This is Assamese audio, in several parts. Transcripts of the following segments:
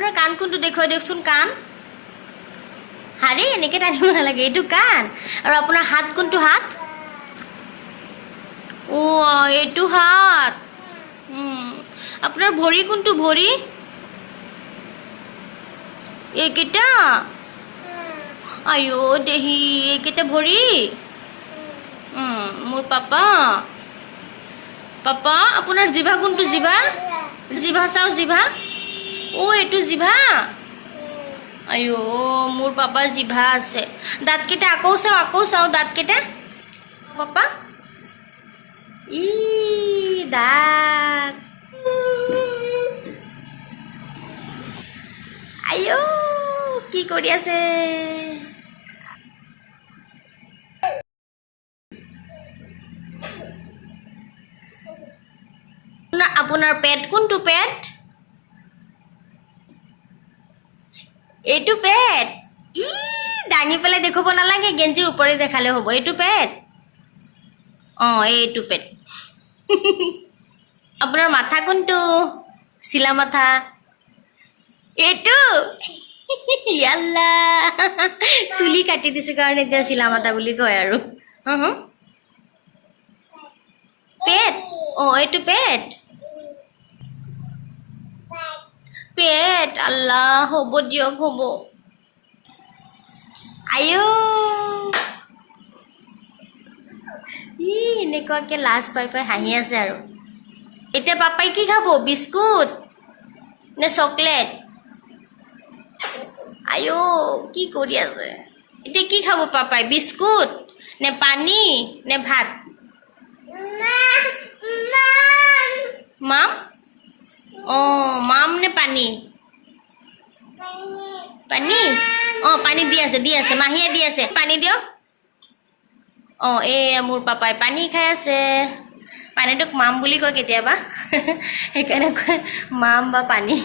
আপোনাৰ কাণ কোনটো দেখুৱাই দিয়কচোন কাণ হাৰে এনেকৈ টানিব নালাগে এইটো কাণ আৰু আপোনাৰ হাত কোনটো হাত অ' এইটো হাত আপোনাৰ ভৰি কোনটো ভৰি এইকেইটা আইঅ দেহি এইকেইটা ভৰি মোৰ পাপা পাপা আপোনাৰ জিভা কোনটো জিভা জিভা চাওঁ জিভা অ' এইটো জিভা আইঅ মোৰ পাপাৰ জিভা আছে দাঁতকেইটা আকৌ চাওঁ দাঁতকেইটা পাপা ই দাঁত আইঅ কি কৰি আছে আপোনাৰ পেট কোনটো পেট এইটো পেট ই দাঙি পেলাই দেখুৱাব নালাগে গেঞ্জিৰ ওপৰে দেখালে হ'ব এইটো পেট অঁ এইটো পেট আপোনাৰ মাথা কোনটো চিলা মাথা এইটো ইয়াল্লা চুলি কাটি দিছোঁ কাৰণে এতিয়া চিলা মাথা বুলি কয় আৰু পেট অঁ এইটো পেট পেট আল্লাহ হ'ব দিয়ক হ'ব আইঅ ই এনেকুৱাকৈ লাজ পাই হাঁহি আছে আৰু এতিয়া পাপাই কি খাব বিস্কুট নে চকলেট আইঅ কি কৰি আছে এতিয়া কি খাব পাপাই বিস্কুট নে পানী নে ভাত মাম অঁ মাম নে পানী পানী অঁ পানী দি আছে মাহীয়ে দি আছে পানী দিয়ক অঁ এই মোৰ পাপাই পানী খাই আছে পানীটোক মাম বুলি কয় কেতিয়াবা সেইকাৰণে কয় মাম বা পানী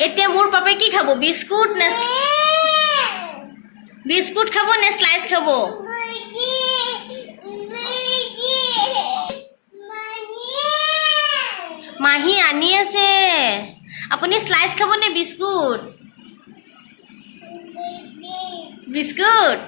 এতিয়া মোৰ পাপাই কি খাব বিস্কুট নে বিস্কুট খাব নে স্লাইচ খাব মাহী আনি আছে আপুনি স্লাইচ খাব নে বিস্কুট বিস্কুট